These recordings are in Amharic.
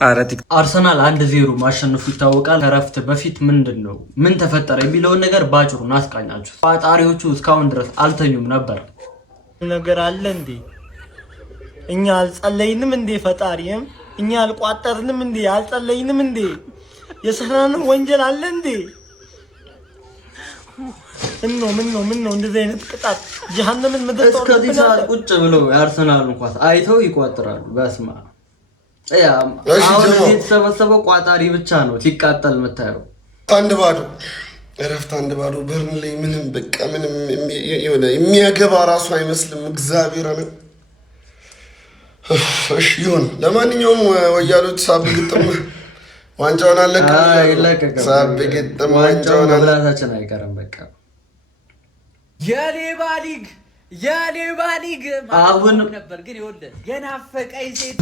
አረቲክ አርሰናል 1-0 ማሸነፉ ይታወቃል። ከረፍት በፊት ምንድነው ምን ተፈጠረ የሚለውን ነገር ባጭሩ እናስቃኛችሁ። ቋጣሪዎቹ እስካሁን ድረስ አልተኙም ነበር። ነገር አለ እንዴ? እኛ አልጸለይንም እንዴ? ፈጣሪም እኛ አልቋጠርንም እንዴ? አልጸለይንም እንዴ? የሰራነው ወንጀል አለ እንዴ? ምን ነው እንደዚህ አይነት ቅጣት ጀሃነምን ምድር እስከዚህ ሰዓት ቁጭ ብለው የአርሰናልን ኳስ አይተው ይቋጥራሉ። በስማ አሁን የተሰበሰበው ቋጣሪ ብቻ ነው ሲቃጠል የምታየው። 1-0 እረፍት 1-0 በርንሌ ምንም በቃ ምንም የሆነ የሚያገባ ራሱ አይመስልም። እግዚአብሔር አለ። እሺ ይሁን። ለማንኛውም ወያሎች ሳብ ግጥም ዋንጫውን አለቀ። ሳብ ግጥም ዋንጫውን አብራታችን አይቀርም። በቃ የሌባ ሊግ አሁን ነበር ግን ይወልድ የናፈቀኝ ሴት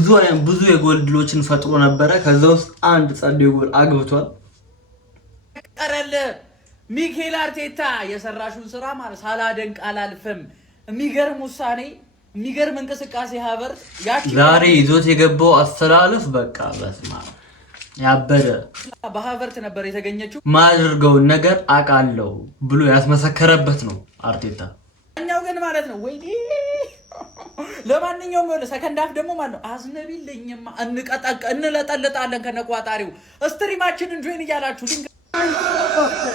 ብዙ የጎል ድሎችን ፈጥሮ ነበረ። ከዛ ውስጥ አንድ ጸዴ ጎል አግብቷል። ቀረለ ሚኬል አርቴታ የሰራሹን ስራ ማለት ሳላደንቅ አላልፍም። የሚገርም ውሳኔ፣ የሚገርም እንቅስቃሴ ሀቨርት ዛሬ ይዞት የገባው አስተላለፍ በቃ በስማ ያበደ በሀቨርት ነበር የተገኘችው። ማድርገውን ነገር አቃለው ብሎ ያስመሰከረበት ነው አርቴታ። እኛው ግን ማለት ነው ወይ ለማንኛውም ወለ ሰከንድ አፍ ደግሞ ማለት ነው አዝነቢልኝማ እንለጠልጣለን ከነቋጣሪው ስትሪማችንን ጆይን እያላችሁ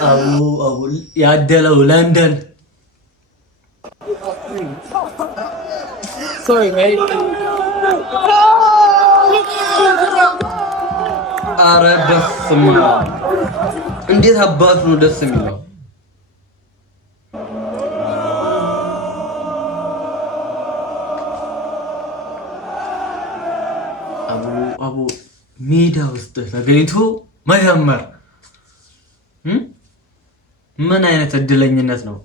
አቡ ያደለው ለንደን ሶሪ ሜይ አረ በስመ አብ እንዴት አባቱ ነው ደስ የሚለው። አቡ ሜዳ ውስጥ ተገኝቶ መጀመር ምን አይነት እድለኝነት ነው?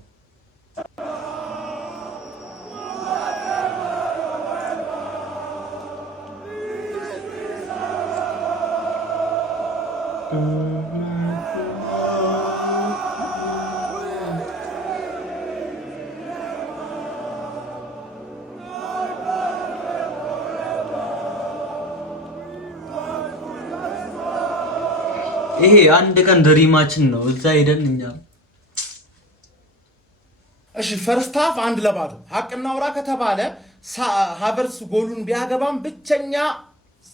ይሄ አንድ ቀን ድሪማችን ነው። እዛ ሄደን እኛ እሺ ፈርስት ሃፍ 1-0 ሀቅና አውራ ከተባለ ሀቨርስ ጎሉን ቢያገባም ብቸኛ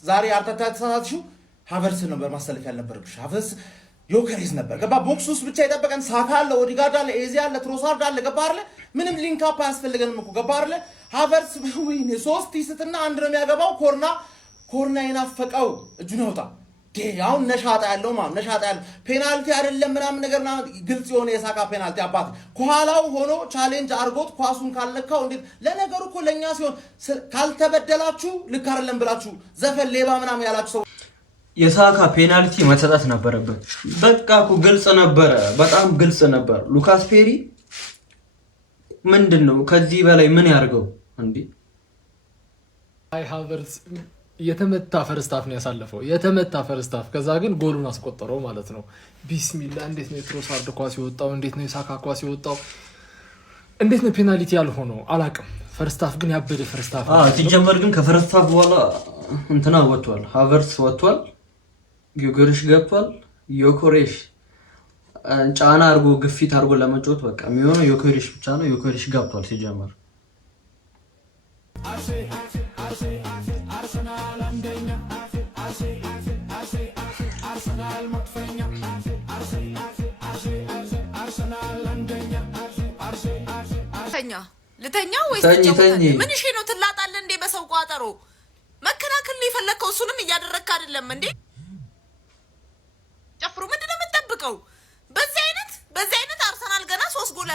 ዛሬ አርተታ ተሳሳትሽው ሀቨርስ ነበር ማሰለፍ ያልነበረብሽ። ሀቨርስ ዮከሬስ ነበር ገባ። ቦክስ ውስጥ ብቻ የጠበቀን ሳካ አለ፣ ኦዲጋርድ አለ፣ ኤዚ አለ፣ ትሮሳርድ አለ ገባ አይደለ? ምንም ሊንክ አፕ አያስፈልገንም እኮ ገባ አይደለ? ሀቨርስ ወይኔ 3 ይስትና 1 ነው የሚያገባው። ኮርና ይናፈቀው እጁን ያውጣ አሁን ነሻጣ ያለው ማለት ነሻጣ ያለው ፔናልቲ አይደለም ምናምን ነገርና ግልጽ የሆነ የሳካ ፔናልቲ አባት ከኋላው ሆኖ ቻሌንጅ አርጎት ኳሱን ካልለካው እንዴት ለነገሩ እኮ ለኛ ሲሆን ካልተበደላችሁ ልክ አይደለም ብላችሁ ዘፈን ሌባ ምናምን ያላችሁ ሰው የሳካ ፔናልቲ መሰጠት ነበረበት። በቃ እኮ ግልጽ ነበረ፣ በጣም ግልጽ ነበር። ሉካስ ፔሪ ምንድነው ከዚህ በላይ ምን ያርገው እንዴ? ሃቨርትዝ የተመታ ፈርስታፍ ነው ያሳለፈው፣ የተመታ ፈርስታፍ። ከዛ ግን ጎሉን አስቆጠረው ማለት ነው። ቢስሚላ! እንዴት ነው የትሮሳርድ ኳስ የወጣው? እንዴት ነው የሳካ ኳስ የወጣው? እንዴት ነው ፔናልቲ ያልሆነው? አላቅም። ፈርስታፍ ግን ያበደ ፈርስታፍ። ሲጀመር ግን ከፈርስታፍ በኋላ እንትና ወጥቷል፣ ሃቨርትዝ ወጥቷል፣ ዮከሬሽ ገብቷል። ዮከሬሽ ጫና አርጎ ግፊት አርጎ ለመጫወት በቃ የሚሆነው ዮከሬሽ ብቻ ነው። ዮከሬሽ ገብቷል ሲጀመር ልተኛ ወይስ ትጫወታለህ? ምን እሺ ነው ትላጣለህ እንዴ? በሰው ቋጠሮ መከላከል ነው የፈለከው። እሱንም እያደረግክ አይደለም እንዴ? ጨፍሩ ምንድን ነው የምትጠብቀው? በዚህ አይነት አርሰናል ገና 3 ጎል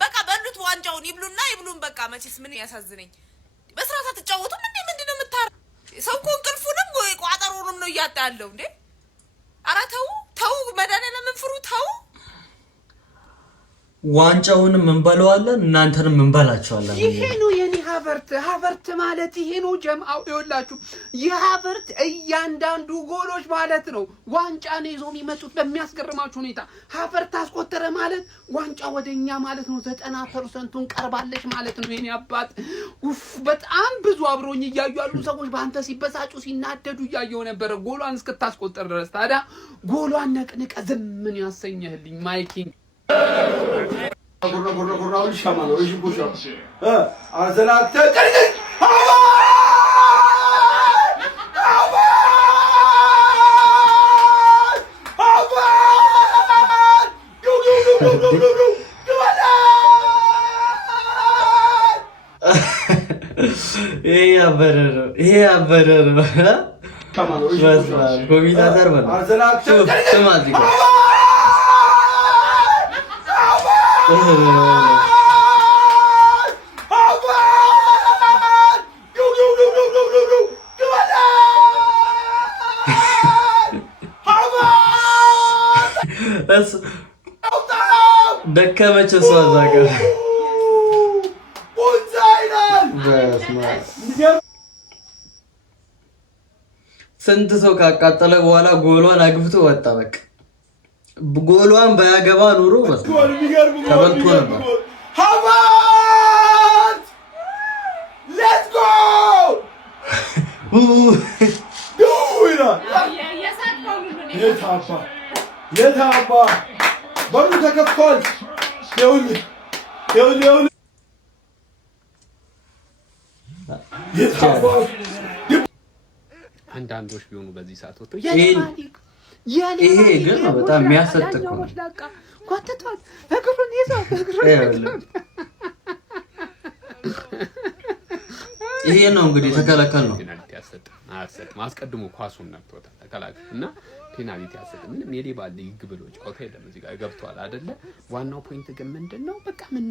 በቃ በሉት። ዋንጫውን ይብሉን በቃ። መቼስ ምን ያሳዝነኝ በስራታ ተጫወቱም እንዴ? ምንድን ነው የምታረው? ሰው እኮ እንቅልፉንም ወይ ቋጠሮንም ነው እያጣ ያለው እንዴ? ኧረ ተው መድኃኒዓለምን ፍሩ ተው። ዋንጫውንም እንበለዋለን እናንተንም እንበላቸዋለን። ይሄ ነው የኔ ሀቨርት ማለት ይሄ ነው። ጀምአው ይወላችሁ የሀቨርት እያንዳንዱ ጎሎች ማለት ነው ዋንጫ ነው ይዞ የሚመጡት በሚያስገርማችሁ ሁኔታ። ሀቨርት አስቆጠረ ማለት ዋንጫ ወደኛ ማለት ነው 90%ን ቀርባለች ማለት ነው። የኔ አባት በጣም ብዙ አብሮኝ እያዩ ያሉ ሰዎች በአንተ ሲበሳጩ ሲናደዱ እያየው ነበር ጎሏን እስክታስቆጠር ድረስ። ታዲያ ጎሏን ነቅንቀ ዝምን ያሰኘህልኝ ማይኪንግ ጉራ ሻማ ነው እሺ ጉሻ አዘናተ ቀርቀር ይሄ ያበረረ ኮሚታተር በል ስማ እዚህ ጋር ደከመች እሷ እዛ ጋር ስንት ሰው ካቃጠለ በኋላ ጎሏን አግብቶ ወጣ። በቃ ጎሏን ባያገባ ኑሮ ተበልቶ ነበር። ሌትስ ጎ የታባ በሩ ተከፍቷል። አንዳንዶች ቢሆኑ በዚህ ሰዓት ወጥቶ ይሄ ግን በጣም የሚያሰጥቅ ነው። ጓተቷል እግሩን ይዟል። ይሄ ነው እንግዲህ ተከለከል ነው። አስቀድሞ ኳሱን ነክቶታል ተከላካይ እና ፔናልቲ ያሰጠ ምንም የሌባ ሊግ ብሎ ጨዋታ የለም። እዚህ ጋር ገብቷል አይደለ? ዋናው ፖይንት ግን ምንድነው በቃ ምን